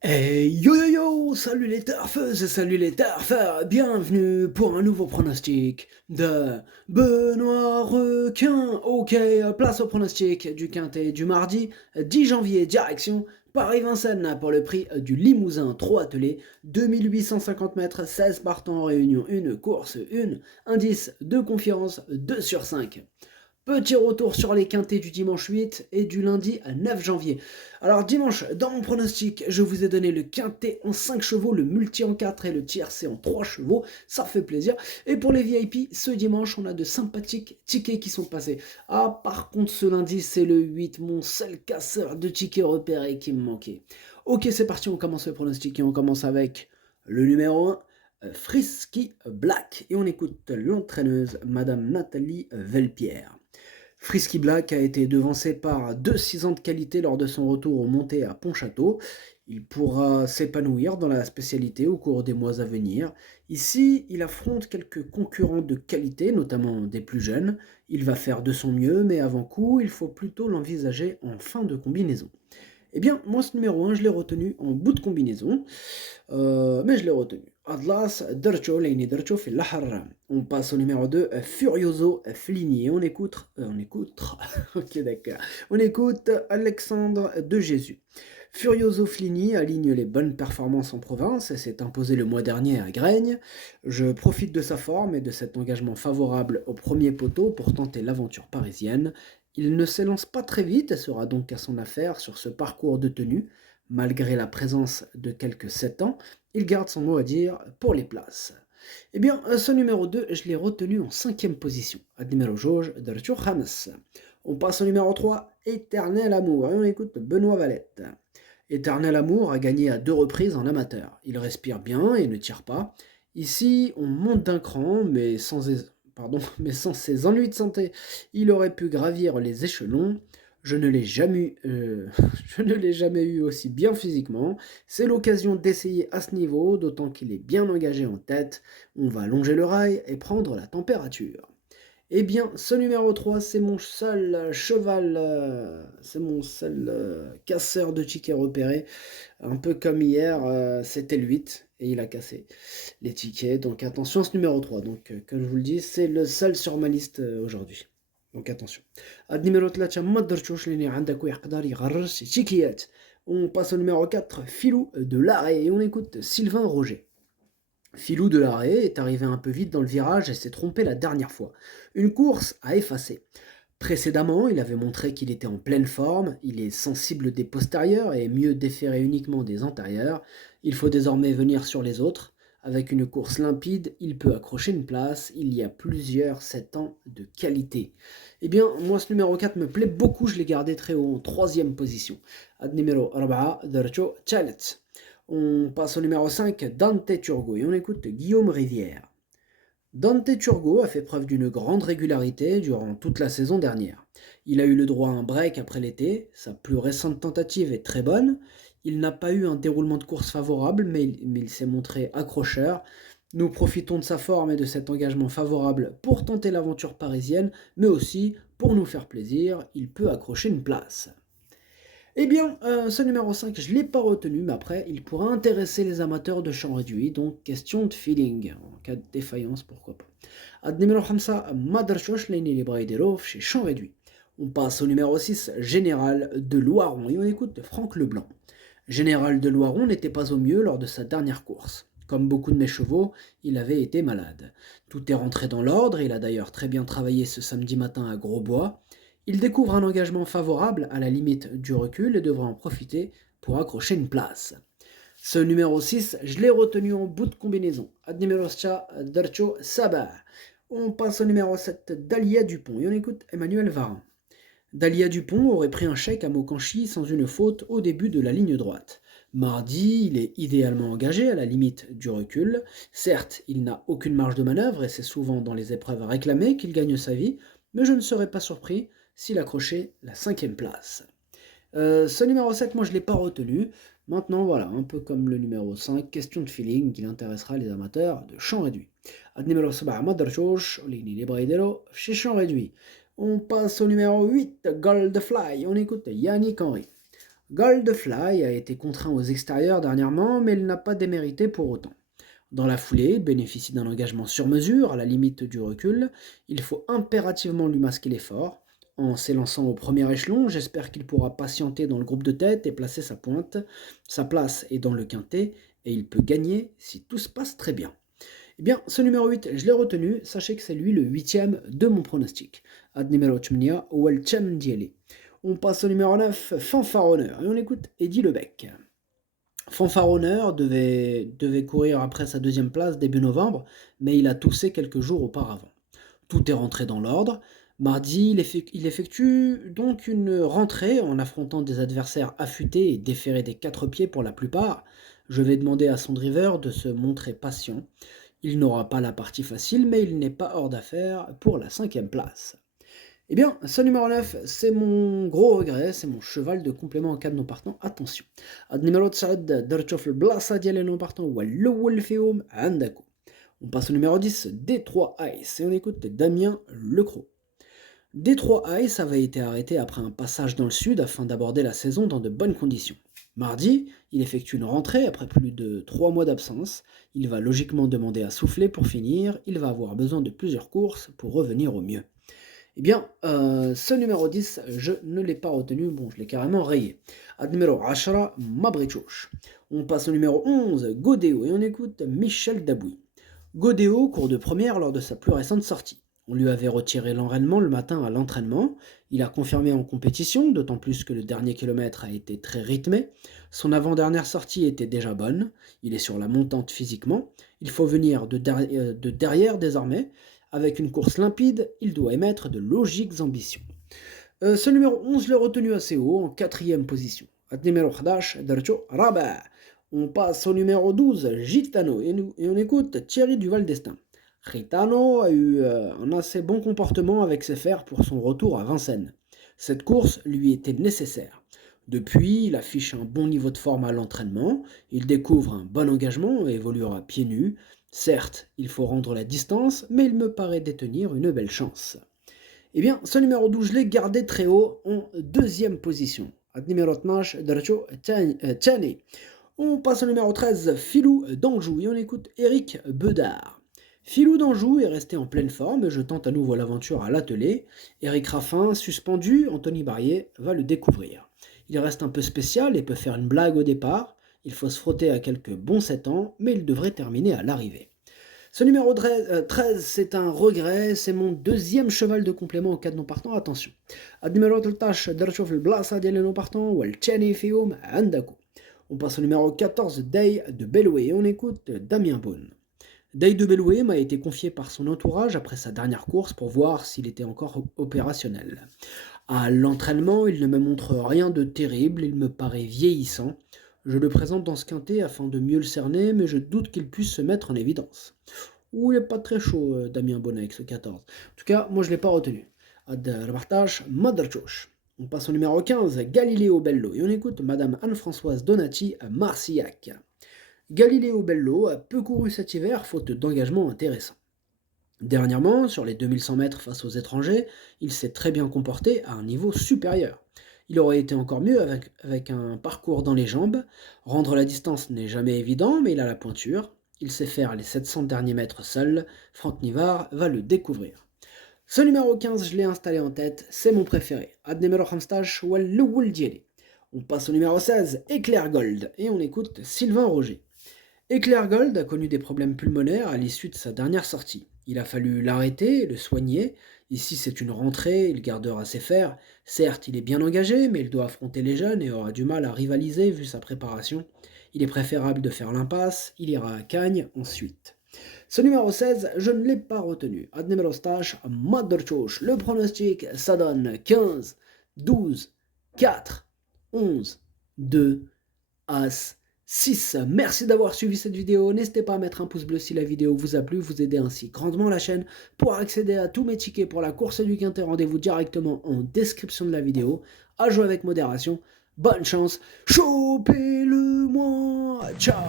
Hey yo yo yo, salut les turfeuses, salut les turfeurs, bienvenue pour un nouveau pronostic de Benoît Requin. Ok, place au pronostic du quintet du mardi 10 janvier, direction Paris-Vincennes pour le prix du Limousin 3 attelé, 2850 mètres, 16 partants en réunion, une course, une, indice de confiance 2 sur 5. Petit retour sur les quintés du dimanche 8 et du lundi 9 janvier. Alors dimanche, dans mon pronostic, je vous ai donné le quintet en 5 chevaux, le multi en 4 et le tiercé en 3 chevaux. Ça fait plaisir. Et pour les VIP, ce dimanche, on a de sympathiques tickets qui sont passés. Ah, par contre, ce lundi, c'est le 8, mon seul casseur de tickets repérés qui me manquait. Ok, c'est parti, on commence le pronostic et on commence avec le numéro 1. Frisky Black et on écoute l'entraîneuse Madame Nathalie Velpierre. Frisky Black a été devancé par 2 6 ans de qualité lors de son retour au montées à Pontchâteau. Il pourra s'épanouir dans la spécialité au cours des mois à venir. Ici, il affronte quelques concurrents de qualité, notamment des plus jeunes. Il va faire de son mieux, mais avant coup, il faut plutôt l'envisager en fin de combinaison. Eh bien, moi, ce numéro 1, je l'ai retenu en bout de combinaison, mais je l'ai retenu. Atlas, Dercho, Leini Dercho, fait l'Ahar. On passe au numéro 2, Furioso, Flini. On écoute, ok d'accord. On écoute Alexandre de Jésus. Furioso Flini aligne les bonnes performances en province et s'est imposé le mois dernier à Graigne. Je profite de sa forme et de cet engagement favorable au premier poteau pour tenter l'aventure parisienne. Il ne s'élance pas très vite et sera donc à son affaire sur ce parcours de tenue. Malgré la présence de quelques 7 ans, il garde son mot à dire pour les places. Eh bien, ce numéro 2, je l'ai retenu en 5e position. Ad numéro Jauge d'Arthur Hamas. On passe au numéro 3, Éternel Amour. Et on écoute Benoît Valette. Éternel Amour a gagné à 2 reprises en amateur. Il respire bien et ne tire pas. Ici, on monte d'un cran, mais sans ses ennuis de santé, il aurait pu gravir les échelons. Je ne l'ai jamais, je ne l'ai jamais eu aussi bien physiquement. C'est l'occasion d'essayer à ce niveau, d'autant qu'il est bien engagé en tête. On va longer le rail et prendre la température. Eh bien, ce numéro 3, c'est mon seul cheval, c'est mon seul casseur de tickets repéré. Un peu comme hier, c'était le 8 et il a cassé les tickets. Donc attention, ce numéro 3. Donc, comme je vous le dis, c'est le seul sur ma liste aujourd'hui. Donc attention. Ad numéro 3, ما درتوش لأن عندك ويقدر يغرس تيكيات. On passe au numéro 4, Filou de l'Arrêt, et on écoute Sylvain Roger. Filou de l'Arrêt est arrivé un peu vite dans le virage et s'est trompé la dernière fois. Une course à effacer. Précédemment, il avait montré qu'il était en pleine forme, il est sensible des postérieurs et mieux déféré uniquement des antérieurs. Il faut désormais venir sur les autres. Avec une course limpide, il peut accrocher une place. Il y a plusieurs 7 ans de qualité. Eh bien, moi, ce numéro 4 me plaît beaucoup. Je l'ai gardé très haut en 3e position. Ad numéro 4, Dercho Chalet. On passe au numéro 5, Dante Turgo. Et on écoute Guillaume Rivière. Dante Turgo a fait preuve d'une grande régularité durant toute la saison dernière. Il a eu le droit à un break après l'été, sa plus récente tentative est très bonne. Il n'a pas eu un déroulement de course favorable, mais il s'est montré accrocheur. Nous profitons de sa forme et de cet engagement favorable pour tenter l'aventure parisienne, mais aussi pour nous faire plaisir, il peut accrocher une place. Eh bien, ce numéro 5, je ne l'ai pas retenu, mais après, il pourra intéresser les amateurs de champ réduit, donc question de feeling. En cas de défaillance, pourquoi pas. Ad numéro 5, Madarchosh, Leini Libraïderov chez champ réduit. On passe au numéro 6, Général de Loiron, et on écoute Franck Leblanc. Général de Loiron n'était pas au mieux lors de sa dernière course. Comme beaucoup de mes chevaux, il avait été malade. Tout est rentré dans l'ordre, il a d'ailleurs très bien travaillé ce samedi matin à Grosbois. Il découvre un engagement favorable à la limite du recul et devra en profiter pour accrocher une place. Ce numéro 6, je l'ai retenu en bout de combinaison. Ad numéro 7, Darcho Sabah. On passe au numéro 7, Dalia Dupont, et on écoute Emmanuel Varin. Dalia Dupont aurait pris un chèque à Mokanchi sans une faute au début de la ligne droite. Mardi, il est idéalement engagé à la limite du recul. Certes, il n'a aucune marge de manœuvre et c'est souvent dans les épreuves réclamées qu'il gagne sa vie, mais je ne serais pas surpris s'il accrochait la 5e place. Ce numéro 7, moi je ne l'ai pas retenu. Maintenant, voilà, un peu comme le numéro 5, question de feeling qui intéressera les amateurs de champ réduit. Ad numéro 7, Madrachosh, Olini Libraidero, chez champ réduit. On passe au numéro 8, Goldfly. On écoute Yannick Henry. Goldfly a été contraint aux extérieurs dernièrement, mais il n'a pas démérité pour autant. Dans la foulée, il bénéficie d'un engagement sur mesure, à la limite du recul. Il faut impérativement lui masquer l'effort. En s'élançant au premier échelon, j'espère qu'il pourra patienter dans le groupe de tête et placer sa pointe. Sa place est dans le quintet et il peut gagner si tout se passe très bien. Eh bien, ce numéro 8, je l'ai retenu. Sachez que c'est lui le huitième de mon pronostic. Ad numéro 8 ou el Dieli. On passe au numéro 9, Fanfaronneur, et on écoute Eddie Lebec. Fanfaronneur devait courir après sa deuxième place début novembre, mais il a toussé quelques jours auparavant. Tout est rentré dans l'ordre. Mardi, il effectue donc une rentrée en affrontant des adversaires affûtés et déférés des quatre pieds pour la plupart. Je vais demander à son driver de se montrer patient. Il n'aura pas la partie facile, mais il n'est pas hors d'affaire pour la cinquième place. Eh bien, ce numéro 9, c'est mon gros regret, c'est mon cheval de complément en cas de non partant. Attention. Ad numéro 9, درتو في البلاصة ديال non partant والأول فيهم عندكم. On passe au numéro 10, Détroit Ice, et on écoute Damien Lecros. Détroit Ice avait été arrêté après un passage dans le sud afin d'aborder la saison dans de bonnes conditions. Mardi, il effectue une rentrée après plus de 3 mois d'absence. Il va logiquement demander à souffler pour finir. Il va avoir besoin de plusieurs courses pour revenir au mieux. Eh bien, ce numéro 10, je ne l'ai pas retenu, bon, je l'ai carrément rayé. Ad numéro 10, Mabrichouch. On passe au numéro 11, Godéo, et on écoute Michel Dabouy. Godéo court de première lors de sa plus récente sortie. On lui avait retiré l'enraînement le matin à l'entraînement. Il a confirmé en compétition, d'autant plus que le dernier kilomètre a été très rythmé. Son avant-dernière sortie était déjà bonne. Il est sur la montante physiquement. Il faut venir de derrière désormais. Avec une course limpide, il doit émettre de logiques ambitions. Ce numéro 11, je l'ai retenu assez haut, en quatrième position. Ad numéro 11, Darcho Rabat. On passe au numéro 12, Gitano, et on écoute Thierry Duval d'Estaing. Gitano a eu un assez bon comportement avec ses fers pour son retour à Vincennes. Cette course lui était nécessaire. Depuis, il affiche un bon niveau de forme à l'entraînement, il découvre un bon engagement et évoluera pieds nus. Certes, il faut rendre la distance, mais il me paraît détenir une belle chance. Eh bien, ce numéro 12, je l'ai gardé très haut en deuxième position. Ad numéro 12, Darcho Tchani. On passe au numéro 13, Filou d'Anjou, et on écoute Eric Bedard. Filou d'Anjou est resté en pleine forme, et je tente à nouveau l'aventure à l'attelé. Eric Raffin, suspendu, Anthony Barrier va le découvrir. Il reste un peu spécial et peut faire une blague au départ. Il faut se frotter à quelques bons 7 ans, mais il devrait terminer à l'arrivée. Ce numéro 13, c'est un regret, c'est mon deuxième cheval de complément en cas de non partant, attention. Ad numéro 13, درتو في البلاصة ديال non partant والثاني فيهم عندكم. On passe au numéro 14, Day de Belloué, et on écoute Damien Beaune. Day de Belloué m'a été confié par son entourage après sa dernière course pour voir s'il était encore opérationnel. À l'entraînement, il ne me montre rien de terrible, il me paraît vieillissant. Je le présente dans ce quintet afin de mieux le cerner, mais je doute qu'il puisse se mettre en évidence. Ouh, il n'est pas très chaud, Damien Bonnet, avec ce 14. En tout cas, moi je ne l'ai pas retenu. Ad repartage Madarchoch. On passe au numéro 15, Galileo Bello, et on écoute Madame Anne-Françoise Donati à Marcillac. Galileo Bello a peu couru cet hiver, faute d'engagement intéressant. Dernièrement, sur les 2100 mètres face aux étrangers, il s'est très bien comporté à un niveau supérieur. Il aurait été encore mieux avec un parcours dans les jambes. Rendre la distance n'est jamais évident, mais il a la pointure. Il sait faire les 700 derniers mètres seul. Franck Nivard va le découvrir. Ce numéro 15, je l'ai installé en tête, c'est mon préféré. Ad numéro 15 ou الأول ديالي. On passe au numéro 16, Éclair Gold, et on écoute Sylvain Roger. Éclair Gold a connu des problèmes pulmonaires à l'issue de sa dernière sortie. Il a fallu l'arrêter et le soigner. Ici, c'est une rentrée, il gardera ses fers. Certes, il est bien engagé, mais il doit affronter les jeunes et aura du mal à rivaliser vu sa préparation. Il est préférable de faire l'impasse, il ira à Cagnes ensuite. Ce numéro 16, je ne l'ai pas retenu. Ad numéro 16, Madarchoch. Le pronostic, ça donne 15, 12, 4, 11, 2, As, 6. Merci d'avoir suivi cette vidéo. N'hésitez pas à mettre un pouce bleu si la vidéo vous a plu. Vous aidez ainsi grandement la chaîne. Pour accéder à tous mes tickets pour la course du Quintet, rendez-vous directement en description de la vidéo. À jouer avec modération. Bonne chance. Chopez-le-moi. Ciao.